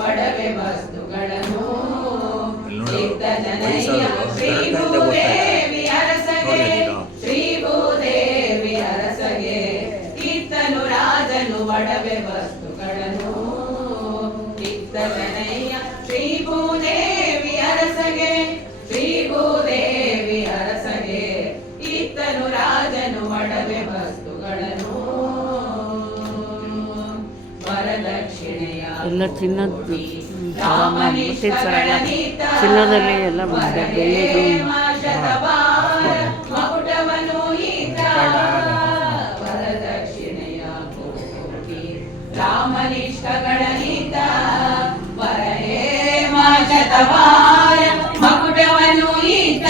ಒಡವೆ ವಸ್ತುಗಳನ್ನು ಇತ್ತ ಜನಯ್ಯ ಶ್ರೀ ಭೂದೇವಿ ಅರಸಗೆ ಶ್ರೀ ಭೂದೇವಿ ಅರಸಗೆ ಇತ್ತನು ರಾಜನು ಒಡವೆ ವಸ್ತುಗಳನ್ನು ಇತ್ತ ಜನಯ್ಯ ಶ್ರೀ ಭೂದೇವಿ ಅರಸಗೆ ಶ್ರೀ ಭೂದೇವಿ ಅರಸಗೆ ಇತ್ತನು ರಾಜನು ಒಡವೆ ವಸ್ತುಗಳನ್ನು ವರದಕ್ಷಿಣೆಯ ಎಲ್ಲ ಚಿನ್ನದ ಚಿನ್ನದಲ್ಲಿ ಎಲ್ಲ ಬೆಳ್ಳಿದು ಮಕುಟವನು ಈತ ವರದಕ್ಷಿಣೆಯ ಕೋಟಿ ರಾಮನಿಷ್ಠಗಳನೀತ ವರಹೇಮ ಶತವಾರ ಮಕುಟವನು ಈತ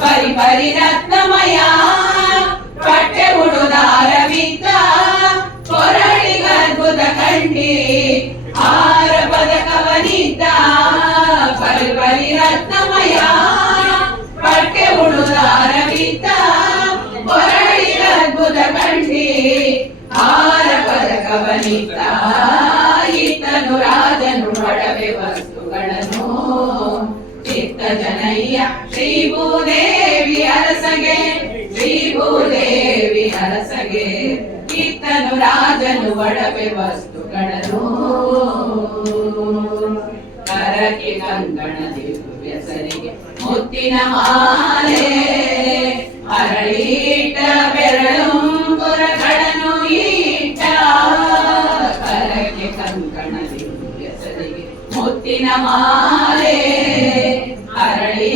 ಪರಿಪರಿ ರತ್ನಮಯ ಪಟ್ಟೆ ಉಡುದಾರವಿದ್ದ ಕೊರಳಿಗದ್ಭುತ ಕಂಡಿ ಆರ ಪದಕವನಿದ್ದ ಪರಿಪರಿ ರತ್ನಮಯ ಪಟ್ಟೆ ಉಡುದಾರವಿದ್ದ ಕೊರಳಿಗದ್ಭುತ ಕಂಡಿ ಆರ ಪದಕವನಿದ್ದ ಇತ್ತನು ರಾಜನು ಒಡವೆ ವಸ್ತುಗಳನ್ನು ಚಿತ್ತ ಜನಯ್ಯ ಶ್ರೀ ಭೂದೇವಿ ಅರಸಗೆ ಶ್ರೀ ಭೂದೇವಿ ಅರಸಗೆ ಇತ್ತನು ರಾಜನು ಒಡವೆ ವಸ್ತುಗಳನ್ನು ಕರಕ್ಕೆ ಕಂಕಣ ದಿವ್ಯಸರಿಗೆ ಮುತ್ತಿನ ಮಾಲೆ ಅರಳೀಟ ಬೆರಳುಂಗುರಗಳನ್ನು ಈಟ ಕರಕ್ಕೆ ಕಂಕಣ ದಿವ್ಯಸರಿಗೆ ಮುತ್ತಿನ ಮಾಲೆ ಅರಳಿ